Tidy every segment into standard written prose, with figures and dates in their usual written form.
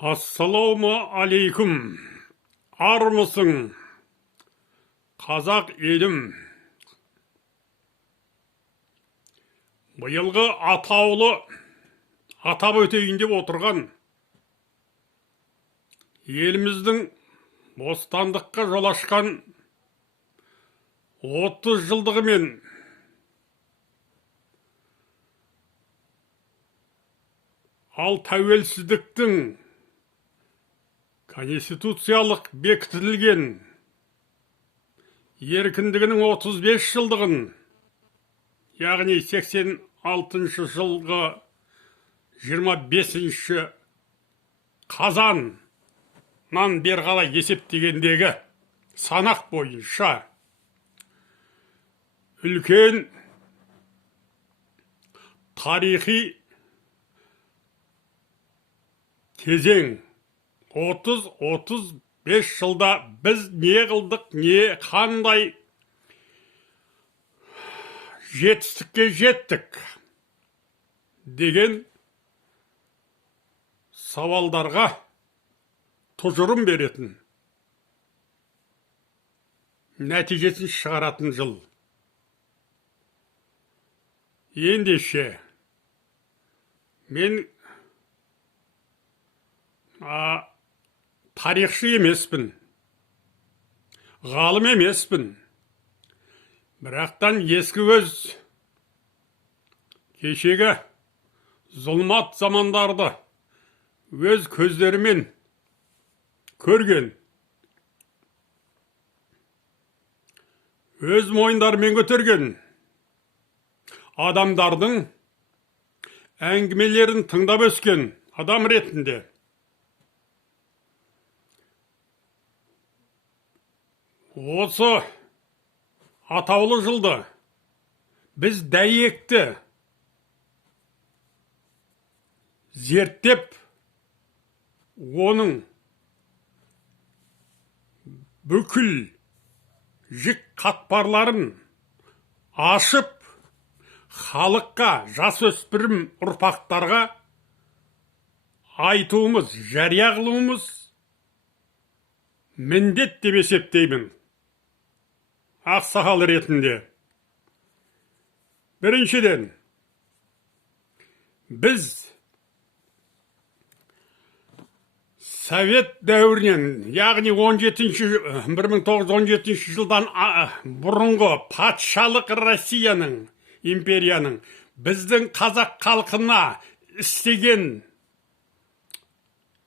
Ассалауму алейкум. Армысың, қазақ елім. Биылғы атаулы атап өтейін деп отырған еліміздің бостандыққа жол ашқан 30 жылдығы мен ал тәуелсіздіктің конституциялық бекітілген еркіндігінің 35 жылдығын, яғни 86 жылғы 25 қазаннан бері қарай есептегендегі санақ бойынша үлкен тарихи кезең. 30-35 жылда біз не қылдық, не қандай жетістікке жеттік деген сауалдарға тұжырым беретін, нәтижесін шығаратын жыл. Ендеше мен тарихшы емеспін, ғалым емеспін, бірақтан ескі өз кешегі зұлмат замандарды өз көздерімен көрген, өз мойындарымен көтерген адамдардың әңгімелерін тыңдап өскен адам ретінде осы атаулы жылды біз дәйекті зерттеп, оның бүкіл жік қатпарларын ашып, халыққа, жасөспірім ұрпақтарға айтуымыз, жария қылуымыз міндет деп есептеймін. Ақсақал ретінде. Біріншіден, біз Совет дәуірінен, яғни 1917 жылдан бұрынғы патшалық Россияның, империяның біздің қазақ халқына істеген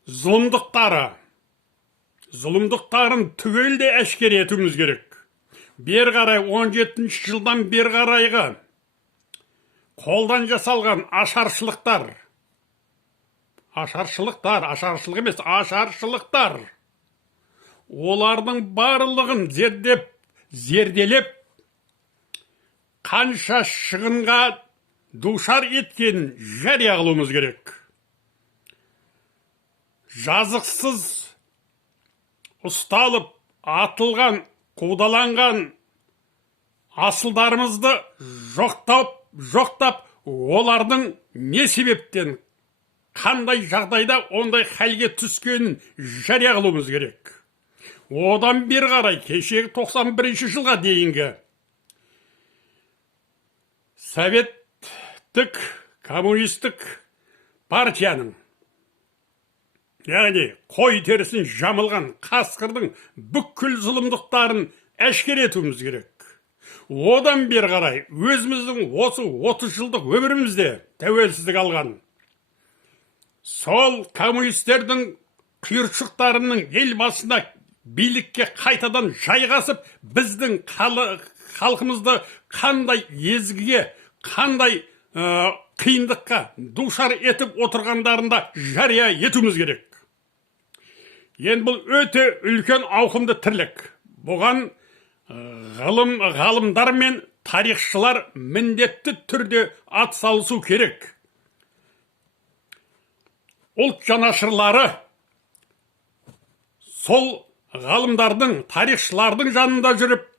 зұлымдықтарын түгелде әшкере етуіміз керек. Бер қарай 17 жылдан бер қарайғы қолдан жасалған ашаршылықтар, олардың барлығын зерделеп, қанша шығынға душар еткенін жария қылуымыз керек. Жазықсыз ұсталып, атылған, қудаланған асылдарымызды жоқтап, олардың не себептен, қандай жағдайда ондай халге түскенін жария қылуымыз керек. Одан бері қарай, кешегі 91 жылға дейінгі советтік коммунистік партияның, яғни қой терісін жамылған қасқырдың бүкіл зұлымдықтарын әшкере етуіміз керек. Одан бері қарай өзіміздің осы 30 жылдық өмірімізде тәуелсіздік алған сол коммунистердің құйыршықтарының ел басына билікке қайтадан жайғасып, біздің халқымызды қандай езгіге, қандай қиындыққа душар етіп отырғандарында жария етуіміз керек. Енді бұл өте үлкен ауқымды тірлік. Бұған ғалымдар мен тарихшылар міндетті түрде атсалысу керек. Ұлт жанашырлары сол ғалымдардың, тарихшылардың жанында жүріп,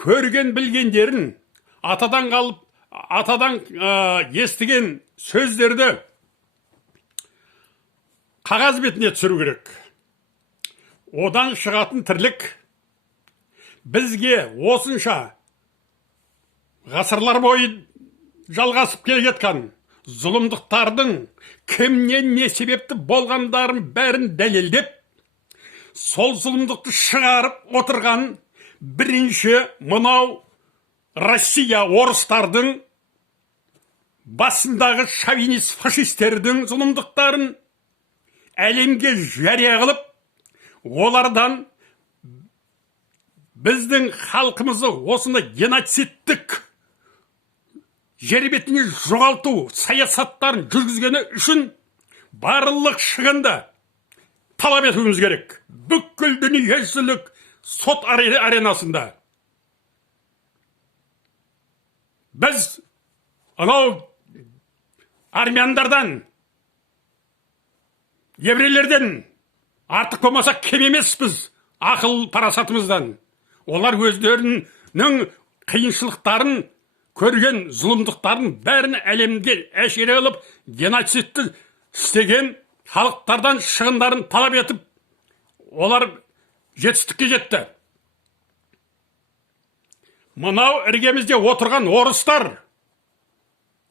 көрген білгендерін, атадан естіген сөздерді қағаз бетіне түсіру керек. Одан шығатын тірлік бізге осынша ғасырлар бойы жалғасып келе жатқан зұлымдықтардың кімнен не себепті болғандарын бәрін дәлелдеп, сол зұлымдықты шығарып отырған бірінші мынау Россия орыстардың басындағы шовинист фашистердің зұлымдықтарын әлемге жария қылып, олардан біздің халқымызды осындай геноцидтік жер бетіне жоғалту саясаттарын жүргізгені үшін барлық шығынды талап етуіміз керек. Бүкіл дүниежүзілік сот аренасында. Біз анау армяндардан, еврейлерден артық болмаса кем емеспіз ақыл парасатымыздан. Олар өздерінің қиыншылықтарын көрген зұлымдықтарын бәрін әлемге әшкере қылып, геноцидті істеген халықтардан шығындарын талап етіп, олар жетістікке жетті. Мынау іргемізде отырған орыстар,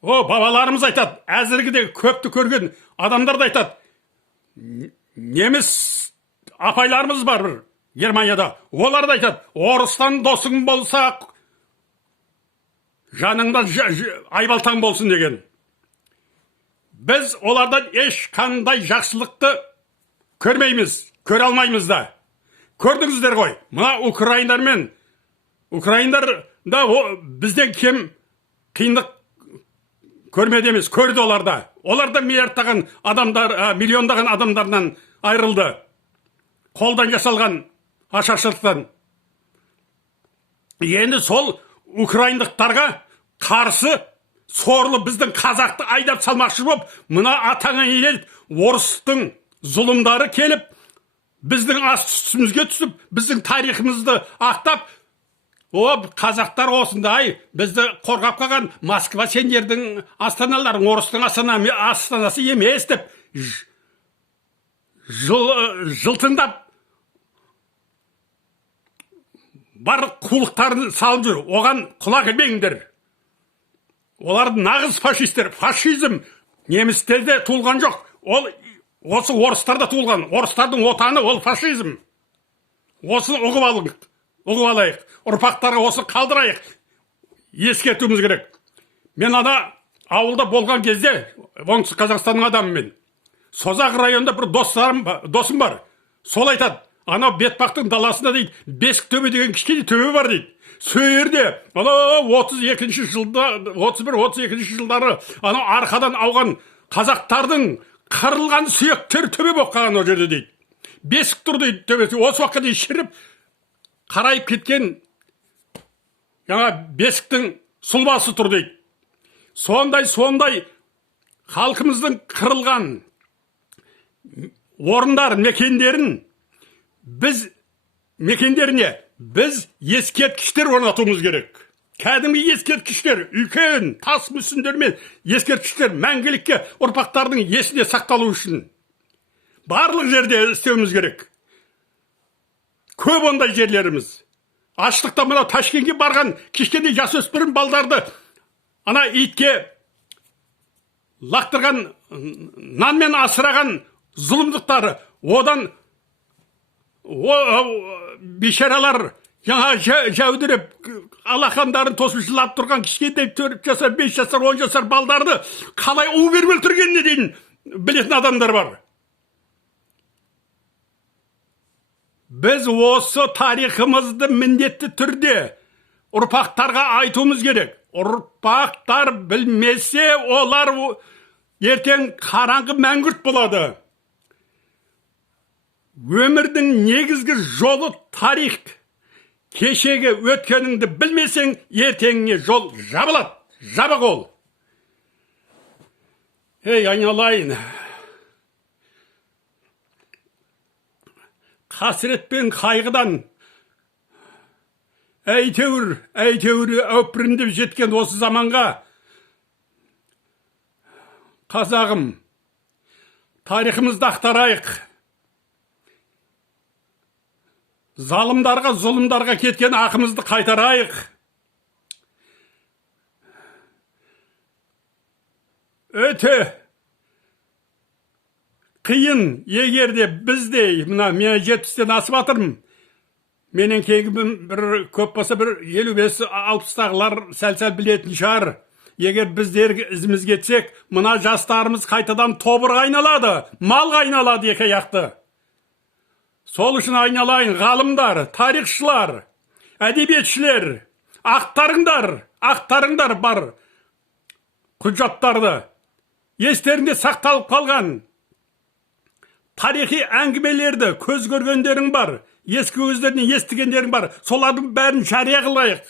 бабаларымыз айтады, әзіргіде көпті көрген адамдар да айтады, неміс апайларымыз бар бір Германияда, олар да айтады, орыстан досың болса, жаныңда айбалтаң болсын деген. Біз олардан ешқандай жақсылықты көрмейміз, көре алмаймыз да. Көрдіңіздер ғой, мына Украиндар да бізден кем қиындық көрмеді емес, көрді оларда. Оларда миллиардтаған адамдар, миллиондаған адамдарынан айырылды. Қолдан жасалған ашаршылықтан. Енді сол украиндықтарға қарсы сорлы біздің қазақты айдап салмақшы болып, мына атаңа ел орыстың зұлымдары келіп, біздің үстімізге түсіп, біздің тарихымызды ақтап, қазақтар осындай бізді қорғап қалған, Москва сендердің астаналарың, орыстың астанасы емес деп жылтыңдап барлық қулықтарын салып жүр. Оған құлақ ілмеңдер. Олар нағыз фашистер. Фашизм немістерде туылған жоқ. Ол осы орыстарда туылған. Орыстардың отаны ол фашизм. Осыны ұғып алайық. Ұрпақтарға осы қалдырайық. Ескертуіміз керек. Мен ана ауылда болған кезде, оңтүстік Қазақстанның адамымен, Созақ районында бір досым бар. Сол айтады, анау Бетпақтың даласында дейді, Бесіктөбе деген кішкене төбе бар дейді. Сөйерде, анау 32-ші жылдары анау арқадан ауған қазақтардың қырылған сүйектер төбе болып қалған о жерде дейді. Бесік тұр дейді төбесі. Осы уақытқа дейін шіріп, қарайып кеткен жаңа бесіктің сұлбасы тұр дейді. Сондай халқымыздың қырылған орындар, мекендеріне біз ескерткіштер орнатуымыз керек. Кәдімгі ескерткіштер, үлкен тас мүсіндермен ескерткіштер мәңгілікке ұрпақтардың есіне сақталу үшін барлық жерде істеуіміз керек. Көп ондай жерлеріміз. Аштықта мына Ташкентке барған кішкене жасөспірім балдарды ана итке лақтырған, нанмен асыраған зұлымдықтары, одан бейшаралар жаңа жәудіреп алақандарын тосып жылап тұрған кішкентай 4 жасар, 5 жасар, 10 жасар балдарды қалай ұл беріп өлтіргеніне дейін білетін адамдар бар. Біз осы тарихымызды міндетті түрде ұрпақтарға айтуымыз керек. Ұрпақтар білмесе, олар ертең қараңғы мәңгүрт болады. Өмірдің негізгі жолы тарих. Кешегі өткеніңді білмесең, ертеңіне жол жабылады, жабық ол. Ей, айналайын. Қасірет пен қайғыдан әйтеуір өпіріндеп жеткен осы заманға, қазағым, Tariximizді ақтарайық. Залымдарға, зұлымдарға кеткен ақымызды қайтарайық. Өте қиын, егерде бізде, мен 70-тен асып атырмын. Менен кейінгі бір көп болса бір 55-60-тағылар сәл-сәл білетін шығар. Егер біздер ізіміз кетсек, мына жастарымыз қайтадан тобырға айналады, малға айналады екі аяқты. Сол үшін айналайын ғалымдар, тарихшылар, әдебиетшілер, ақтарыңдар бар құжаттарды. Естеріңде сақталып қалған тарихи әңгімелерді көз көргендерің бар, ескі көздерінен естігендерің бар. Солардың бәрін жария қылайық.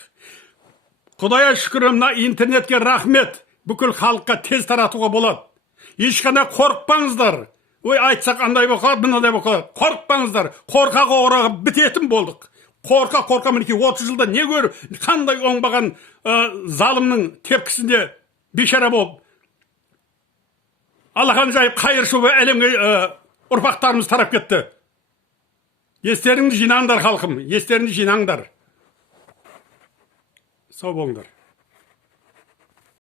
Құдайға шүкір, мына интернетке рахмет. Бүкіл халыққа тез таратуға болады. Ешқандай қорықпаңыздар. Ой, айтсақ андай болып, мынадай болып. Қорықпаңыздар. Қорқаға орағып бітетін болдық. Қорқа мінекей 30 жылда не көріп, қандай оңбаған залымның тепкісінде бейшара болып. Алақан жайып қайыр шубы әлемге ұрпақтарымыз тарап кетті. Естеріңді жинаңдар халқым, естеріңді жинаңдар. Сау болыңдар.